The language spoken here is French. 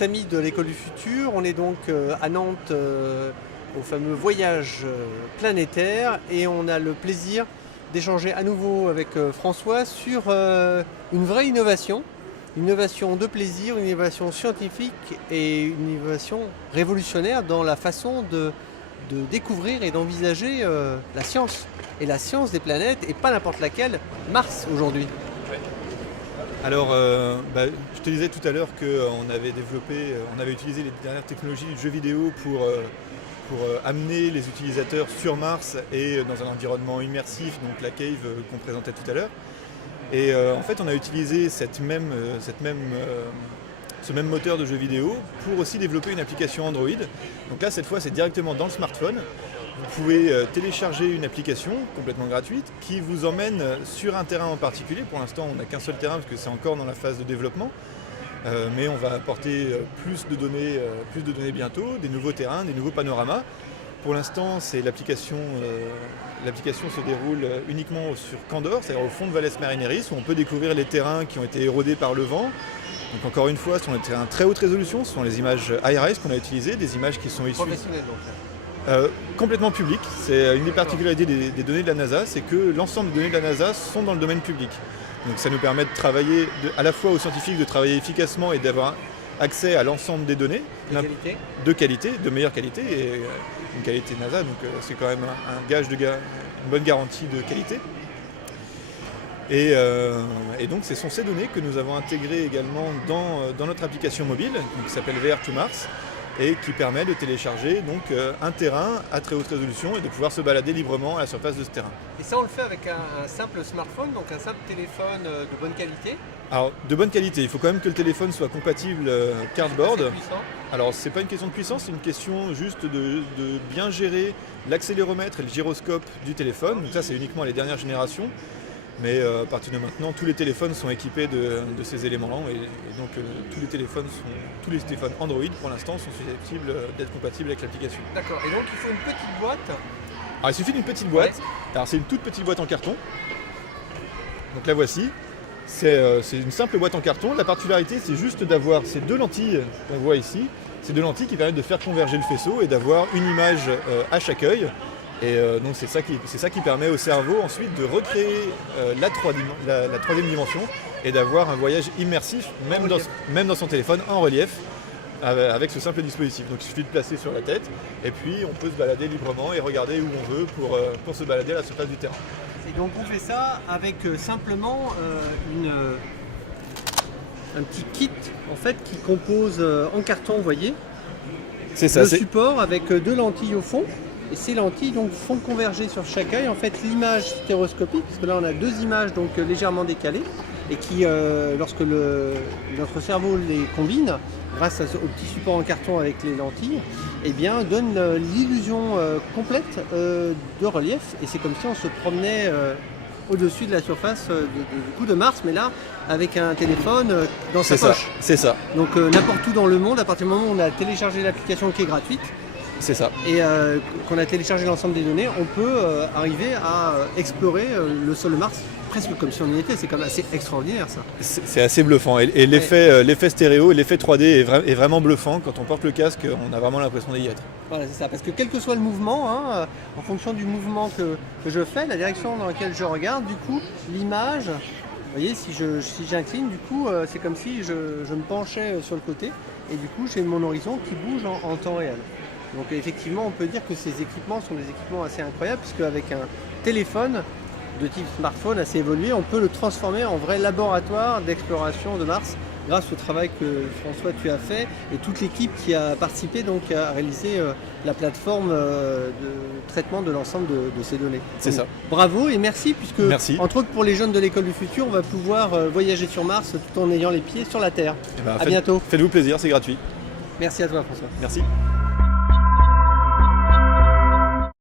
Samy de l'École du Futur. On est donc à Nantes au fameux voyage planétaire et on a le plaisir d'échanger à nouveau avec François sur une vraie innovation de plaisir, une innovation scientifique et une innovation révolutionnaire dans la façon de découvrir et d'envisager la science. Et la science des planètes, et pas n'importe laquelle, Mars aujourd'hui. Alors, je te disais tout à l'heure qu'on avait utilisé les dernières technologies du jeu vidéo pour amener les utilisateurs sur Mars et dans un environnement immersif, donc la cave qu'on présentait tout à l'heure. Et en fait, on a utilisé ce même moteur de jeu vidéo pour aussi développer une application Android. Donc là, cette fois, c'est directement dans le smartphone. Vous pouvez télécharger une application complètement gratuite qui vous emmène sur un terrain en particulier. Pour l'instant, on n'a qu'un seul terrain parce que c'est encore dans la phase de développement. Mais on va apporter plus de données bientôt, des nouveaux terrains, des nouveaux panoramas. Pour l'instant, l'application se déroule uniquement sur Candor, c'est-à-dire au fond de Valles Marineris, où on peut découvrir les terrains qui ont été érodés par le vent. Donc encore une fois, ce sont des terrains très haute résolution, ce sont les images high-res qu'on a utilisées, des images qui sont issues Professionnel donc. complètement publiques. C'est une des particularités des données de la NASA, c'est que l'ensemble des données de la NASA sont dans le domaine public. Donc ça nous permet de travailler, à la fois aux scientifiques de travailler efficacement et d'avoir accès à l'ensemble des données de qualité, de meilleure qualité, et une qualité NASA, donc c'est quand même un gage une bonne garantie de qualité. Et donc ce sont ces données que nous avons intégrées également dans notre application mobile, qui s'appelle VR2Mars, et qui permet de télécharger donc, un terrain à très haute résolution et de pouvoir se balader librement à la surface de ce terrain. Et ça, on le fait avec un simple smartphone, donc un simple téléphone de bonne qualité. Alors, de bonne qualité, il faut quand même que le téléphone soit compatible cardboard. C'est puissant. Alors, c'est pas une question de puissance, c'est une question juste de bien gérer l'accéléromètre et le gyroscope du téléphone. Donc ça, c'est uniquement les dernières générations. Mais à partir de maintenant, tous les téléphones sont équipés de ces éléments-là. Et donc, tous les téléphones Android, pour l'instant, sont susceptibles d'être compatibles avec l'application. D'accord. Et donc, il faut une petite boîte. Alors, il suffit d'une petite boîte. Ouais. Alors, c'est une toute petite boîte en carton. Donc, la voici. C'est une simple boîte en carton. La particularité, c'est juste d'avoir ces deux lentilles qu'on voit ici. Ces deux lentilles qui permettent de faire converger le faisceau et d'avoir une image à chaque œil. Et donc c'est ça qui permet au cerveau ensuite de recréer la troisième dimension et d'avoir un voyage immersif, même dans son téléphone, en relief, avec ce simple dispositif. Donc il suffit de placer sur la tête et puis on peut se balader librement et regarder où on veut pour se balader à la surface du terrain. Et donc on fait ça avec simplement un petit kit en fait qui compose en carton, vous voyez, c'est ça, le support avec deux lentilles au fond. Et ces lentilles donc, font converger sur chaque œil en fait l'image stéréoscopique, parce que là on a deux images donc légèrement décalées et qui, lorsque notre cerveau les combine, grâce au petit support en carton avec les lentilles, eh bien, donne l'illusion complète de relief. Et c'est comme si on se promenait au-dessus de la surface du coup de Mars, mais là avec un téléphone dans sa poche. C'est ça. Donc n'importe où dans le monde, à partir du moment où on a téléchargé l'application qui est gratuite, c'est ça. Et qu'on a téléchargé l'ensemble des données, on peut arriver à explorer le sol de Mars presque comme si on y était. C'est quand même assez extraordinaire ça. C'est assez bluffant. Et l'effet stéréo, l'effet 3D est vraiment bluffant. Quand on porte le casque, on a vraiment l'impression d'y être. Voilà, c'est ça. Parce que quel que soit le mouvement, en fonction du mouvement que je fais, la direction dans laquelle je regarde, du coup, l'image, vous voyez, si j'incline, du coup, c'est comme si je me penchais sur le côté. Et du coup, j'ai mon horizon qui bouge en temps réel. Donc effectivement, on peut dire que ces équipements sont des équipements assez incroyables, puisque avec un téléphone de type smartphone assez évolué, on peut le transformer en vrai laboratoire d'exploration de Mars, grâce au travail que François tu as fait et toute l'équipe qui a participé donc à réaliser la plateforme de traitement de l'ensemble de ces données. C'est donc, ça. Bravo et merci, puisque entre autres pour les jeunes de l'École du Futur, on va pouvoir voyager sur Mars tout en ayant les pieds sur la Terre. À bientôt. Faites-vous plaisir, c'est gratuit. Merci à toi François. Merci.